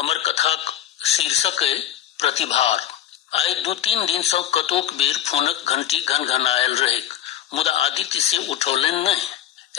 हमर कथाक शीर्षक है प्रतिभार। आइ 2-3 दिन सँ कतोक बेर फोनक घंटी घनघनायल रहेक, मुदा आदित्य से उठौलनि नहीं।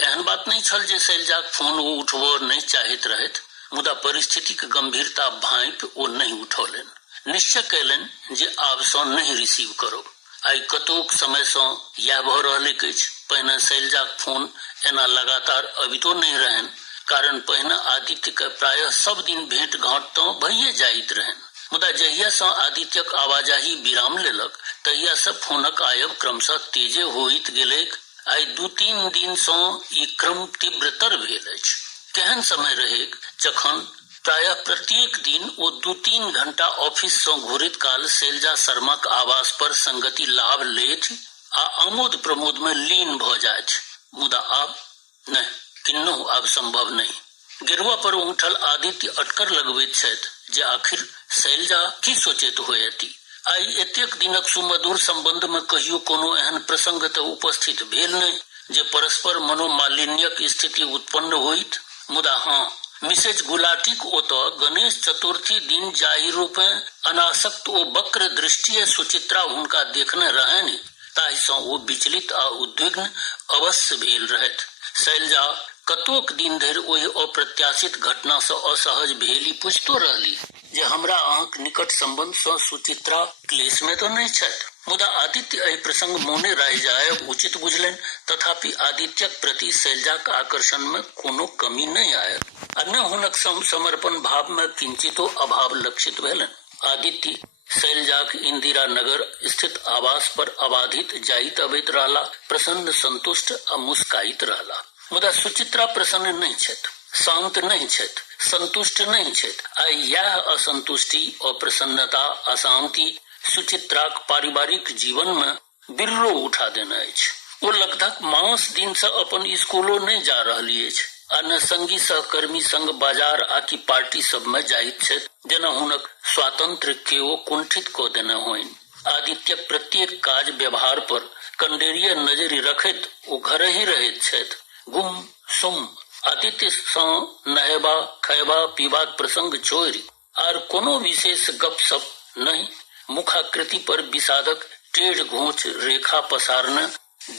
एहन बात नहीं छल जे शैलजाक फोन ओ उठबऽ नहीं चाहैत रहथि, मुदा परिस्थितिक गंभीरता भाँपि ओ नहीं उठौलनि। निश्चय कयलनि जे आब सँ नहीं रिसीव करब। आइ कतोक समय सँ इएह भऽ रहलैक अछि। पहिने शैलजाक फोन एना लगातार अबितो नहीं रहनि, कारण पहिने आदित्य के प्रायः सब दिन भेंट घाट तऽ भइए जाइत रहनि। मुदा जहिया सँ आदित्यक आवाजाही विराम लेलक तहिया सँ फोनक आयब क्रमशः तेजे होइत गेलैक। आइ 2-3 दिन सँ ई क्रम तीव्रतर भेल अछि। केहन समय रहेक जखन प्रायः प्रत्येक दिन ओ 2-3 घंटा ऑफिस सँ घुरैत काल शैलजा शर्माक आवास पर संगति लाभ लेथि आ आमोद प्रमोद में लीन भऽ जाथि। मुदा आब नहीं, किन्नहु आब संभव नहीं। गिरुआ पर उठल आदित्य अटकर लगबैत छथि जे आखिर शैलजा की सोचैत होयती। आइ एतेक दिनक सुमधुर संबंध में कहियो कोनो एहन प्रसंग तऽ उपस्थित भेल नहीं जे परस्पर मनोमालिन्यक स्थिति उत्पन्न होइत। मुदा हाँ, मिसेज गुलाटीक ओतऽ गणेश चतुर्थी दिन जाहि रूपे अनासक्त ओ वक्र दृष्टि सुचित्रा हुनका देखने रहनि, ताहि सँ ओ विचलित आ उद्विग्न अवश्य भेल रहथि। शैलजा कतोक दिन धरि ओहि अप्रत्याशित घटना सँ असहज भेली पुछतो रहली जे हमरा अहाँक निकट संबंध सँ सुचित्रा क्लेश में तो नहीं छथि। मुदा आदित्य एहि प्रसंग मोने रहि जायब उचित बुझलनि। तथापि आदित्यक प्रति शैलजाक आकर्षण में कोनो कमी नहीं आयल आ न हुनक समर्पण भाव में किंचितो अभाव लक्षित भेलनि। आदित्य शैलजाक इंदिरा नगर स्थित आवास पर अबाधित जाइत अबैत रहला, प्रसन्न संतुष्ट आ मुस्काइत रहला। मुदा सुचित्रा प्रसन्न नहीं छथि, शांत नहीं छथि, संतुष्ट नहीं छथि। आइ यह असंतुष्टि, अप्रसन्नता, अशांति सुचित्राक पारिवारिक जीवन में बिर्रो उठा देने अछि। ओ लगभग मास दिन से अपन स्कूलो नहीं जा रहली अछि आ न संगी सहकर्मी संग बाजार आकि पार्टी सब में जाइत छथि, जेना हुनक स्वातंत्र के ओ कुंठित कऽ देने होइन। आदित्यक प्रत्येक काज व्यवहार पर कंडेरिया नजरि रखैत ओ घर ही रहैत छथि, गुम सुम। आदित्य सँ नहेबा खयबा पीबाक प्रसंग छोड़ि आर कोनो विशेष गपशप नहीं। मुखाकृति पर विषादक टेढ़ घोंच रेखा पसारने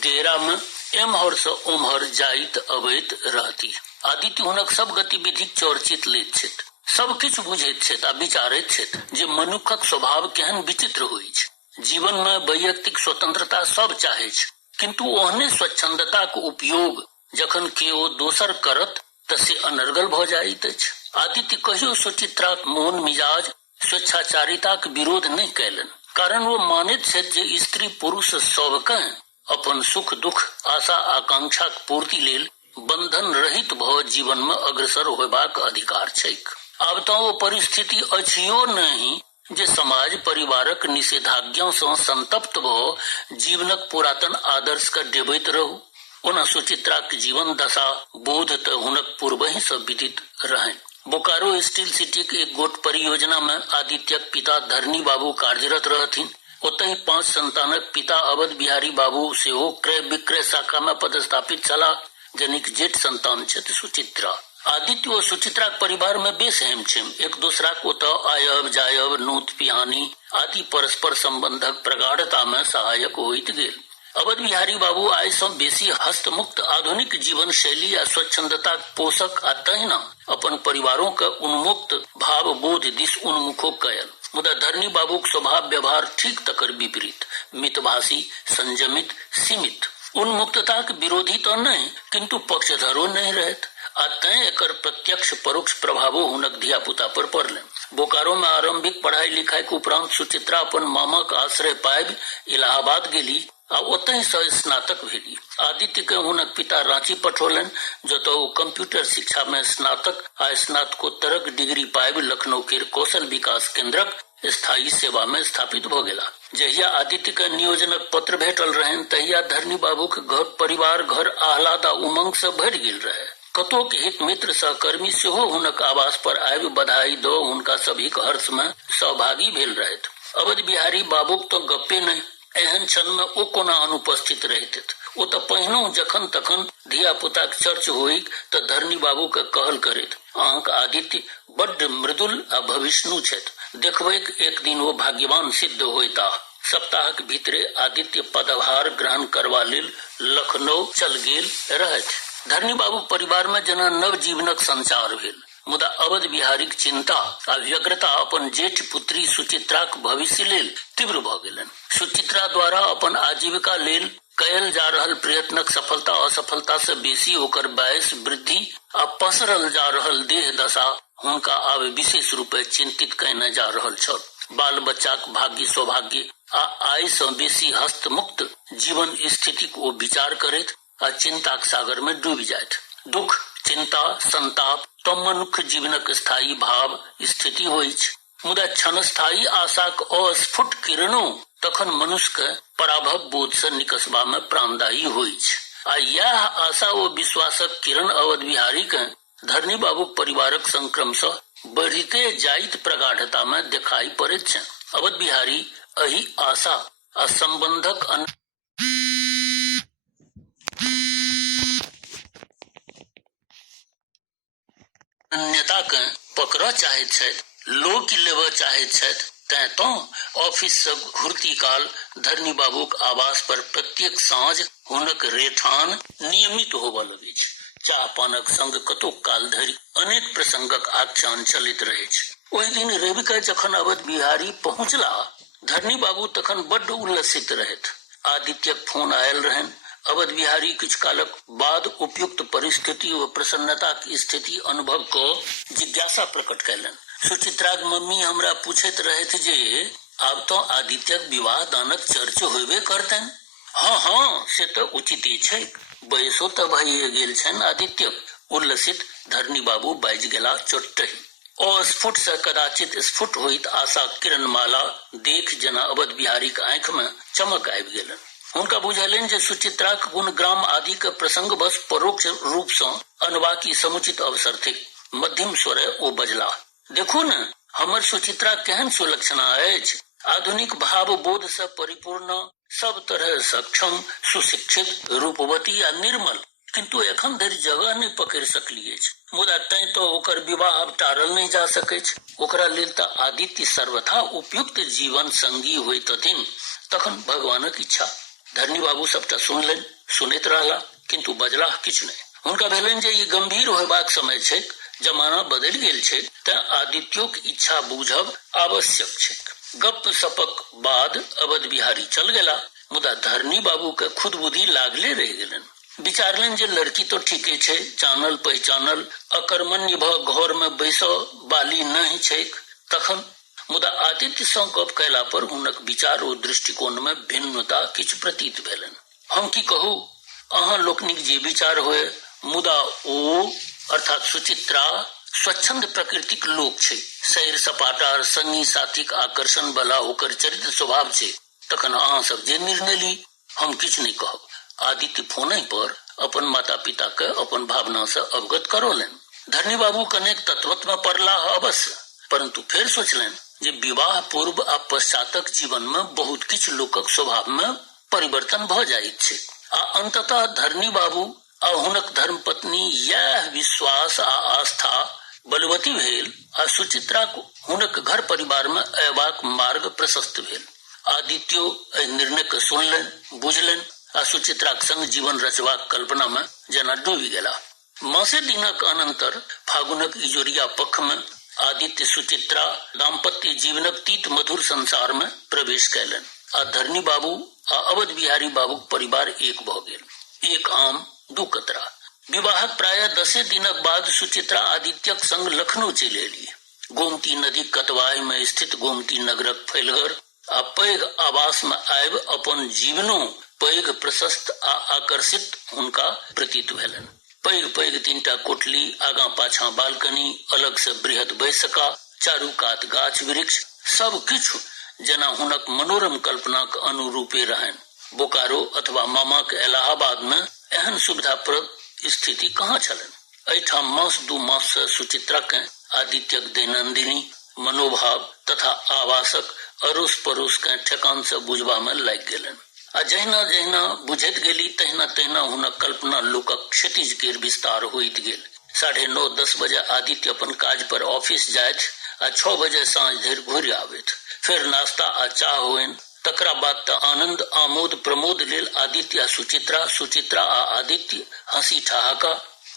डेरा में एम्हर सँ ओम्हर जाइत अबैत रहती। आदित्य हुनक सब गतिविधिक चौरचित लैत छथि, सब किछु बुझैत छथि आ विचारैत छथि जे मनुखक स्वभाव केहन विचित्र होइत छै। जीवन में वैयक्तिक स्वतंत्रता सब चाहे छै, किंतु ओहने स्वच्छंदताक उपयोग जखन केओ दोसर करत तऽ से अनर्गल भऽ जाइत अछि। आदित्य कहियो सुचित्राक मोन मिजाज स्वेच्छाचारिताक विरोध नहीं कयलनि, कारण वो मानैत छथि जे स्त्री पुरुष सबकेँ अपन सुख दुख आशा आकांक्षाक पूर्ति लेल बंधन रहित भऽ जीवन में अग्रसर होयबाक अधिकार छैक। आब तऽ ओ परिस्थिति अछियो नहीं जे समाज परिवारक निषेधाज्ञा सँ संतप्त भऽ जीवनक पुरातन आदर्श के डेबैत रहू। ओना सुचित्राक जीवन दशा बोध तऽ हुनक पूर्वहि सँ विदित रहनि। बोकारो स्टील सिटी के एक गोट परियोजना में आदित्यक पिता धरनी बाबू कार्यरत रहथिन। ओतहि 5 संतानक पिता अवध बिहारी बाबू सेहो क्रय विक्रय शाखा में पदस्थापित छलाह, जनिक जेठ संतान छथि सुचित्रा। आदित्य ओ सुचित्राक परिवार में बेस हेमछेम, एक दोसराक ओतऽ आयब जायब, नोत पिहानी आदि परस्पर संबंधक प्रगाढ़ता में सहायक होइत गेल। अवध बिहारी बाबू आय सँ बेसी हस्तमुक्त आधुनिक जीवन शैली आ स्वच्छंदता पोषक आ तहिना अपन परिवारों के उन्मुक्त भाव बोध दिस उन्मुखो कयल। मुदा धरनी बाबूक स्वभाव व्यवहार ठीक तकर विपरीत, मितभाषी, संयमित, सीमित। उन्मुक्तताक विरोधी तो नहीं, किंतु पक्षधरो नहीं रहत आ तैं एकर प्रत्यक्ष परोक्ष प्रभावो हुनक धिया पुता पर पड़लनि। बोकारो में आरंभिक पढ़ाई लिखाई के उपरांत सुचित्रा अपन मामाक आश्रय पाबि इलाहाबाद गेली आ ओतहि सँ स्नातक भेली। आदित्य के हुनक पिता रांची पठौलनि, जतऽ ओ कंप्यूटर शिक्षा में स्नातक आ स्नातकोत्तरक डिग्री पाबि लखनऊ के कौशल विकास केंद्रक स्थायी सेवा में स्थापित भऽ गेला। जहिया आदित्य के नियोजनक पत्र भेटल रहनि तहिया धरनी बाबूक घर परिवार घर आह्लाद आ उमंग सँ भरि गेल रहे। कतोक हित मित्र सहकर्मी सेहो हुनक आवास पर आबि बधाई दऽ हुनका सभीक हर्ष में सहभागी भेल रहथि। अवध बिहारी बाबूक तो गप्पे नहीं। एहन क्षण में ओ कोना अनुपस्थित रहैत। ओ तऽ पहिनो जखन तखन धिया पुताक चर्च होइक तऽ धरनी बाबू के कहल करैत, अहाँक आदित्य बड्ड मृदु अतुल आ भविष्णु छथि। देखबैक एक दिन ओ भाग्यवान सिद्ध होइता। सप्ताहक भीतरे आदित्य पदभार ग्रहण करबा लेल लखनऊ चल गेल रहथि। धरनी बाबू परिवार में जेना नव जीवनक संचार भेल, मुदा अवध बिहारीक चिंता आ व्यग्रता अपन जेठ पुत्री सुचित्राक भविष्य लेल तीव्र भ गेलनि। सुचित्रा द्वारा अपन आजीविका लेल कयल जा रहल प्रयत्नक सफलता असफलता से बेसी ओकर वयस वृद्धि आ पसरल जा रहल देह दशा हुनका आब विशेष रूपे चिंतित कयने जा रहल छल। बाल बच्चाक भाग्य सौभाग्य आ आय सँ बेसी हस्तमुक्त जीवन स्थितिक ओ विचार करैत आ चिंताक सागर में डूबि जाइत। दुख, चिंता, संताप तो मनुष्य जीवनक स्थायी भाव स्थिति होइछ, मुदा क्षणस्थायी आशाक अस्फुट किरणों तखन मनुष्य के पराभव बोध से निकसबा में प्राणदायी होइछ। आ यह आशा ओ विश्वासक किरण अवध बिहारी के धरनी बाबू परिवारक संक्रम से बढ़िते जाइत प्रगाढ़ता में दिखाई पड़ैत छै। अवध बिहारी एही आशा आ संबंधक अन्यता के पकड़ चाहैत छथि, लोक लेबऽ चाहैत छथि। तैं तो ऑफिस से घुरती काल धरनी बाबूक आवास पर प्रत्येक साँझ हुनक रेठान नियमित होबऽ लगै छै। चाह पानक संग कतोक काल धरि अनेक प्रसंगक आख्यान चलैत रहै छै। ओहि दिन रवि के जखन अवध बिहारी पहुंचला, धरनी बाबू तखन बड्ड उल्लसित रहैत। आदित्यक फोन आयल रहनि। अवध बिहारी किछु कालक बाद उपयुक्त परिस्थिति व प्रसन्नता की स्थिति अनुभव को जिज्ञासा प्रकट कैलन। सुचित्राक मम्मी हमरा पूछैत रहैत जे आब तो आदित्यक विवाह दानक चर्च होबे करतनि। हाँ से तो उचिते छै, बयसो तो भइए गेल छनि आदित्यक। उल्लसित धरनी बाबू बाजि गेला चोट्टहि। अस्फुट से कदाचित स्फुट होइत आशा किरण माला देख जेना अवध बिहारीक आंखि में चमक आबि गेलन। हुनका बुझलनि जे सुचित्राक गुणग्राम आदि के प्रसंग बस परोक्ष रूप से अनबाकी समुचित अवसर थे। मध्यम स्वरे ओ बजला, देखू न हमर सुचित्रा केहन सुलक्षणा अछि, आधुनिक भाव बोध से परिपूर्ण, सब तरह सक्षम, सुशिक्षित, रूपवती आ निर्मल, किंतु एखन धरि जगह नहीं पकड़ सकलिए। मुदा तैं तो ओकर विवाह अब टारल नहीं जा सकै। ओकरा लेल त आदित्य सर्वथा उपयुक्त जीवन संगी होइतथिन, तखन भगवानक इच्छा। धरनी बाबू सबटा सुनलनि, सुनैत रहला, किंतु बजला किछु नहीं। हुनका भेलनि जे ई गंभीर होयबाक समय छै, जमाना बदलि गेल छै, तें आदित्योक इच्छा बूझब आवश्यक छै। गप सपक बाद अवध बिहारी चल गेला, मुदा धरनी बाबू के खुद बुद्धि लागले रह गेलनि। विचारलनि जे लड़की तो ठीके छै, जानल पहचानल, अकर्मण्य भ घर में बैसो बाली नहीं छै। तखन मुदा आदित्य सँ गप कयला पर हुनक विचार ओ दृष्टिकोण में भिन्नता किछु प्रतीत भेलनि। हम की कहू, अहाँ लोकनिक जे विचार होय, मुदा ओ अर्थात सुचित्रा स्वच्छंद प्रकृतिक लोक छै, सैर सपाटा संगी साथीक आकर्षण वाला ओकर चरित्र स्वभाव छै। तखन अहाँ सब जे निर्णय ली, हम किछु नहीं कहब। आदित्य फोन पर अपन माता पिता के अपन भावना से अवगत करौलनि। धरनी बाबू कनेक तत्वत में पड़ला अवश्य, परंतु फिर सोचलनि जे विवाह पूर्व आ पश्चातक जीवन में बहुत किछु लोकक स्वभाव में परिवर्तन भ जाइत छै। आ अंततः धरनी बाबू आ हुनक धर्मपत्नी यह विश्वास आ आस्था बलवती भेल आ सुचित्रा हुनक घर परिवार में अयबाक मार्ग प्रशस्त भेल। आदित्यो एहि निर्णय के सुनलनि, बुझलनि आ सुचित्राक संग जीवन रचबाक कल्पना में जेना डूबि गेला। मासे दिनक अनंतर फागुनक इजोरिया पक्ष में आदित्य सुचित्रा दाम्पत्य जीवनक तीत मधुर संसार में प्रवेश कैलन आ धरनी बाबू आ अवध बिहारी बाबू परिवार एक भ गेल। एक आम दू कतरा। विवाहक प्राय 10 दिनक बाद सुचित्रा आदित्यक संग लखनऊ चलि एली। गोमती नदी कतवाई में स्थित गोमती नगरक फैलगर आ पैघ आवास में आबि अपन जीवनो पैघ प्रशस्त आ आकर्षित हुनका प्रतीत भेलनि। पैघ पैघ 3टा कोठली, आगा पाछा बालकनी, अलग से बृहद बैसका, चारू कात गाछ वृक्ष, सब किछु जेना हुनक मनोरम कल्पनाक अनुरूपे रहनि। बोकारो अथवा मामा के इलाहाबाद में एहन सुविधाप्रद स्थिति कहाँ छलनि। एहिठाम मास 2 मास से सुचित्रा के आदित्यक दैनंदिनी मनोभाव तथा आवासक अड़ोस पड़ोस के ठेकान से बुझबा में लागि गेलनि। आ जहिना जहिना बुझैत गेली तहिना तहिना हुनक कल्पना लोकक क्षितिज के विस्तार होइत गेल। 9:30-10 बजे आदित्य अपन काज पर ऑफिस जायत आ 6 बजे साँझ धरि घुरि आबैत। फिर नाश्ता आ चाह होइन। तकरा बाद त आनंद आमोद प्रमोद लेल आदित्य आ सुचित्रा आ आदित्य हंसी ठहाका।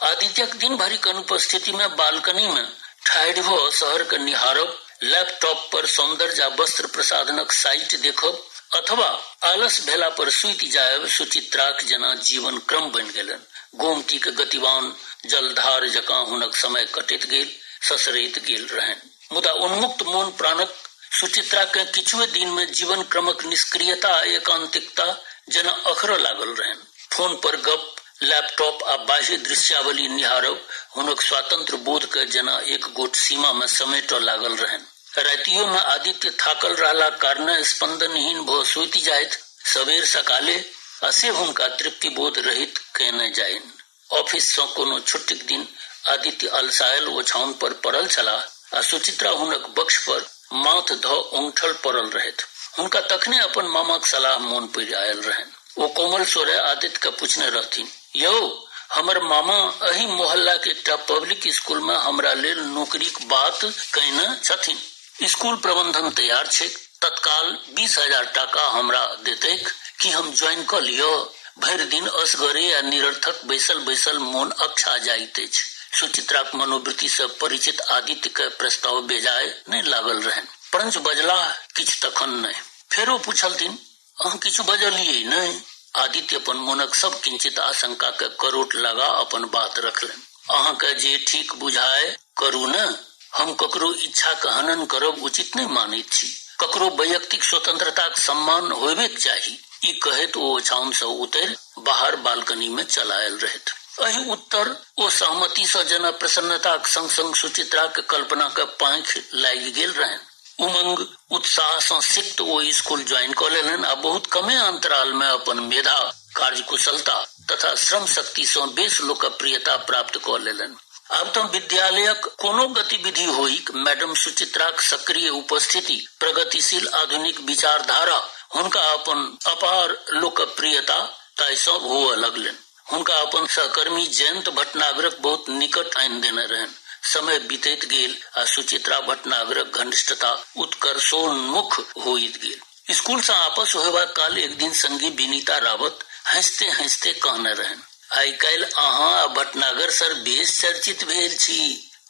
आदित्यक दिन भरिक अनुपस्थिति में बालकनी में ठाढ़ि भ शहर के निहारब, लैपटॉप पर सौंदर्य आ वस्त्र प्रसाधनक साइट देखब अथवा आलस भेला पर सुति जायब सुचित्राक जेना जीवन क्रम बनि गेलन। गोमती के गतिवान जलधार जकाँ हुनक समय कटैत गेल, ससरैत गेल रहनि। मुदा उन्मुक्त मोन प्राणक सुचित्रा के किछुए दिन में जीवन क्रमक निष्क्रियता आ एकांतिकता जेना अखरऽ लागल रहनि। फोन पर गप, लैपटॉप आ बाह्य दृश्यावली निहारब हुनक स्वतंत्र बोध के जेना एक गोट सीमा में समेटऽ लागल रहनि। रातियो में आदित्य थाकल रहला कारणे स्पंदनहीन भ सुति जाइत। सबेर सकाले आ से हुनका तृप्ति बोध रहित केने जाइन। ऑफिस सँ कोनो छुट्टीक दिन आदित्य अलसायल ओछाओन पर पड़ल छलाह आ सुचित्रा हुनक बक्ष पर माथ ध उंगठल पड़ल रहैत। हुनका तखने अपन मामाक सलाह मोन पड़ि आयल रहनि। ओ कोमल स्वरे आदित्य के पूछने रहथिन, यौ हमर मामा एही मोहल्ला के एकटा पब्लिक स्कूल में हमरा लेल नौकरीक बात कहने छथिन। स्कूल प्रबंधन तैयार छै, तत्काल 20,000 टाका हमरा देतैक कि हम ज्वाइन क लियो। भरि दिन असगरे आ निरर्थक बैसल बैसल मोन अक्छा जाइत अछि। सुचित्राक मनोवृत्ति से परिचित आदित्य के प्रस्ताव बेजाय नहीं लागल रहनि, परंच बजलाह किछ तखन नहीं। फेरो पूछलथिन, अहाँ किछु बजलियै नहीं? आदित्य अपन मोनक सब किंचित आशंका के करोट लगा अपन बात रखलनि। अहाँ के जे ठीक बुझाय करू न, हम ककरो इच्छा के हनन करब उचित नहीं मानैत छी। ककरो वैयक्तिक स्वतंत्रताक सम्मान होयबेक चाही। ई कहैत ओ छाउन से उतरि बाहर बालकनी में चलायल रहैत। एहि उत्तर ओ सहमति से जेना प्रसन्नताक संग संग सुचित्रा के कल्पना के पाँखि लागि गेल रहनि। उमंग उत्साह से सिक्त ओ स्कूल ज्वाइन क लेलनि आ बहुत कमे अंतराल में अपन मेधा, कार्यकुशलता तथा श्रम शक्ति से बेस लोकप्रियता प्राप्त क लेलनि। आब तो विद्यालयक कोनो गतिविधि होई, मैडम सुचित्राक सक्रिय उपस्थिति, प्रगतिशील आधुनिक विचारधारा हुनका अपन अपार लोकप्रियता ताय से हुअ लगलनि। हुनका अपन सहकर्मी जयंत भटनागरक बहुत निकट आनि देने रहनि। समय बीतैत गेल आ सुचित्रा भटनागरक घनिष्ठता उत्कर्षोन्मुख होइत गेल। स्कूल से आपस होयबा काल एक दिन संगी विनीता रावत हंसते हंसते कहने रहनि, आइ काल्हि अहाँ आ भटनागर सर बेस चर्चित भेल छी,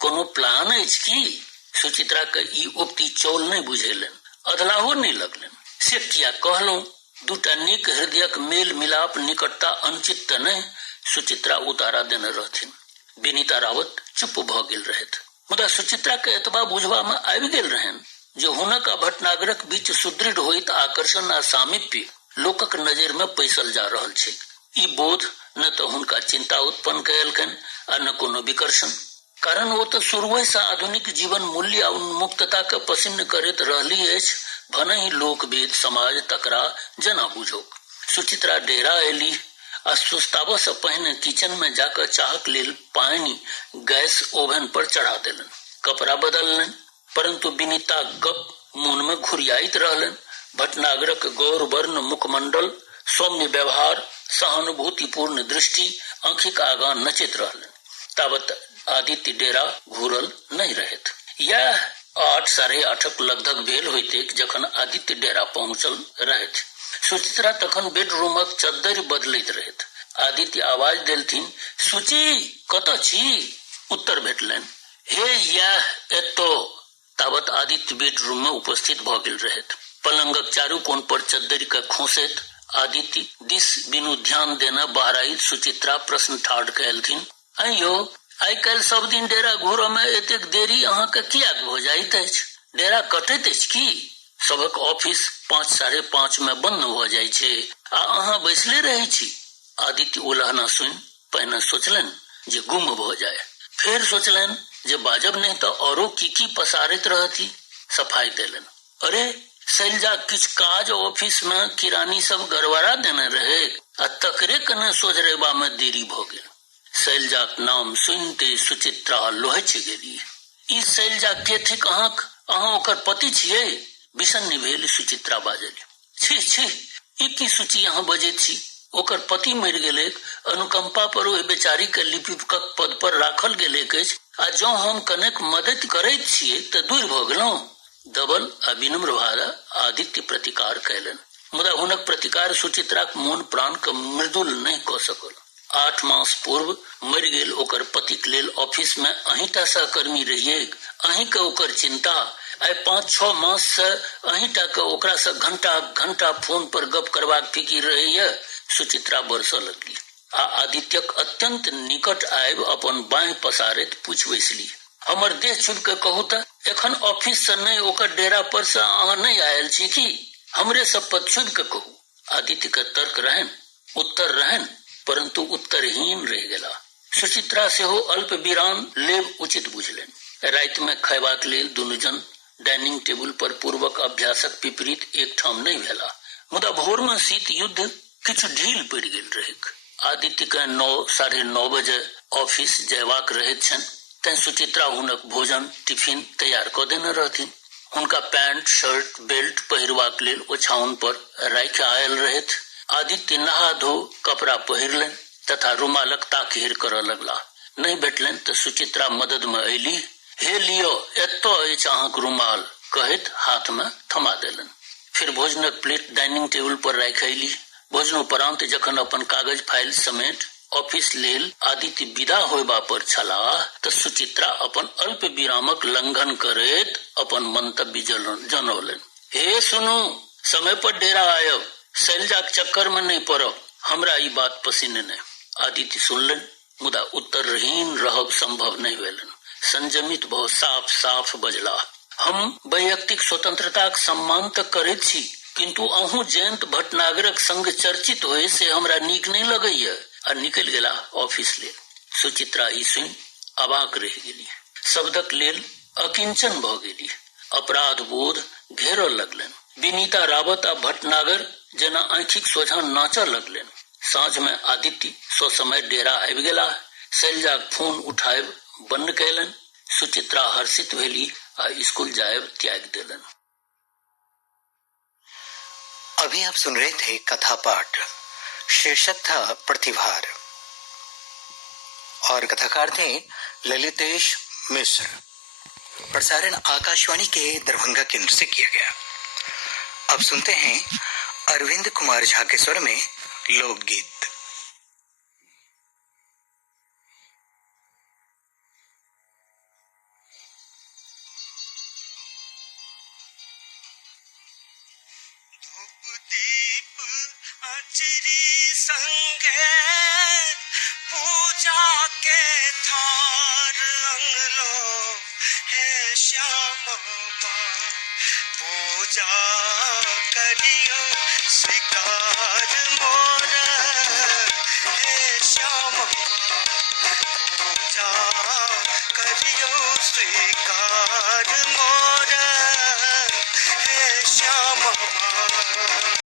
कोनो प्लान अछि की? सुचित्रा के ई उक्ति चौल नहीं बुझेलनि, अधलाहो नहीं लगलनि। से किया कहलहुं, दूटा नीक हृदयक मेल मिलाप निकटता अनुचित त नहीं, सुचित्रा उतारा देने रहथिन। विनीता रावत चुप भ गेल रहथि। मुदा सुचित्रा के एतबा बुझबा में आबि गेल रहनि जे हुनक आ भटनागरक बीच सुदृढ़ होइत आकर्षण आ सामीप्य लोकक नजर में पैसल जा रहल छै। ई बोध न तो हुनका चिंता उत्पन्न कयलकनि आ न कोनो विकर्षण। कारण वो तो शुरुए से आधुनिक जीवन मूल्य आ उन्मुक्तता के पसिन्न करैत रहली अछि, भने ही लोकवेद समाज तकरा जना बुझोक। सुचित्रा डेरा एली आ सुस्ताबा से पहिने किचन में जाकर चाहक लेल पानी गैस ओवन पर चढ़ा देलन, कपड़ा बदललन। परंतु विनीता गप मन में घुरियाइत रहलन। भटनागरक गौर वर्ण मुखमंडल, सौम्य व्यवहार, सहानुभूतिपूर्ण दृष्टि आंखिक आगा नचित रहलन। ताबत आदित्य डेरा घूरल नहीं रहत। यह 8 साढ़े 8 लगभग भेल होइते जखन आदित्य डेरा पहुंचल रहत। सुचित्रा तखन बेडरूमक चद्दरि बदलैत रहत। आदित्य आवाज देलथिन, सुची कत छी? उत्तर भेटलनि, हे यह एतो। ताबत आदित्य बेडरूम में उपस्थित भ गेल रहत। पलंगक चारू कोन पर चद्दरि के खोसैत आदित्य दिस बिनु ध्यान देने बहराइत सुचित्रा प्रश्न ठाढ़ कयलथिन, अयो आइ काल्हि सब दिन डेरा घूरऽ में एतेक देरी अहाँ के किया भ जाइत अछि? डेरा कटैत अछि की? सबक ऑफिस 5 साढ़े 5 में बंद भ जाय छै आ अहाँ बैसले रहै छी। आदित्य उलहना सुनि पहिने सोचलनि जे गुम भ जाय, फिर सोचलनि जे बाजब नहीं तो औरो की पसारैत रहती। सफाई देलनि, अरे शैलजा किछ काज ऑफिस में किरानी सब गड़बड़ा देने रहे आ तकरे कने सोझरेबा में देरी भ गेल। शैलजाक नाम सुनते सुचित्रा लोहछि गेली। ई शैलजा के थिक? अहाँ ओकर पति छियै? विषन्न भेल सुचित्रा बाजली, छी छी ई की सूची अहाँ बजैत छी? ओकर पति मरि गेलै, अनुकंपा पर ओहि बेचारी के लिपिकक पद पर राखल गेल अछि, आ जँ हम कनेक मदद करैत छियै तऽ दूर भऽ गेलहुँ। धवल आ विनम्र भाव आदित्य प्रतिकार कयलनि, मुदा हुनक प्रतिकार सुचित्राक मोन प्राण के मृदुल नहीं कऽ सकल। 8 मास पूर्व मरि गेल ओकर पतिक लेल ऑफिस में अहींटा सहकर्मी रहिए, अहीं के ओकर चिंता। आई 5-6 मास से अहींटा के ओकरा से घंटा घंटा फोन पर गप करबाक फिकिर रहैया। सुचित्रा बरसऽ लगली आ आदित्यक अत्यंत निकट आबि अपन बाँह पसारैत पूछ बैसली, हमर देह छुब के कहू तऽ एखन ऑफिस से नहीं ओकर डेरा पर से अहाँ नहीं आयल छी कि? हमरे सब पर छुब के कहू। आदित्य के तर्क रहन, उत्तर रहन, परंतु उत्तरहीन रह गेला। सुचित्रा सेहो अल्प विराम लेब उचित बुझलनि। राति में खयबाक लेल दुनू जन डाइनिंग टेबुल पर पूर्वक अभ्यासक विपरीत एक ठाम नहीं भेला, मुदा भोर में शीत युद्ध किछु ढील पड़ि गेल रहैक। आदित्य के 9-9:30 बजे ऑफिस जयबाक रहैत छनि, तें सुचित्रा हुनक भोजन टिफिन तैयार कऽ देने रहथिन। हुनका पैंट शर्ट बेल्ट पहिरबाक लेल ओछाओन पर राखि आयल रहैत। आदित्य नहा धो कपड़ा पहिरलनि तथा रुमालक ताकहीर करऽ लगला। नहीं भेटलनि तऽ सुचित्रा मदद में अयली। हे लियो, एतऽ अछि अहाँक रुमाल, कहैत हाथ में थमा देलनि। फिर भोजनक प्लेट डाइनिंग टेबुल पर राखि अयली। भोजनोपरांत जखन अपन कागज फाइल समेट ऑफिस लेल आदित्य विदा होयबा पर छलाह तऽ सुचित्रा अपन अल्प विरामक लंघन करैत अपन मंतव्य जनौलनि। हे सुनू, समय पर डेरा आयब, शैलजाक चक्कर में नहीं पड़ब, हमरा ई बात पसिन्न नहीं। आदित्य सुनलनि, मुदा उत्तरहीन रहब संभव नहीं भेलनि। संयमित भऽ साफ साफ बजलाह, हम वैयक्तिक स्वतंत्रताक सम्मान तऽ करैत छी, किंतु अहूँ जयंत भटनागरक संग चर्चित होय से हमरा नीक नहीं लगैया। आ निकल गेला ऑफिस लेल। सुचित्रा ई सुनि अबाक रहि गेली, शब्दक लेल अकिंचन भऽ गेली। अपराध बोध घेरऽ लगलनि। विनीता रावत आ भटनागर जेना आँखिक सोझा नाचऽ लगलनि। साँझ में आदित्य ससमय डेरा आबि गेला। शैलजाक फोन उठायब बंद कयलनि। सुचित्रा हर्षित भेली आ स्कूल जायब त्याग देलनि। अभी आप सुन रहे थे कथा पाठ, शीर्षक था प्रतिभार और कथाकार थे ललितेश मिश्र। प्रसारण आकाशवाणी के दरभंगा केंद्र से किया गया। अब सुनते हैं अरविंद कुमार झा के स्वर में लोकगीत। दीप अचरी संगे पूजा के थार अंगलो हे श्याम मां, पूजा करियो स्वीकार मोर हे श्याम मां, पूजा करियो स्वीकार।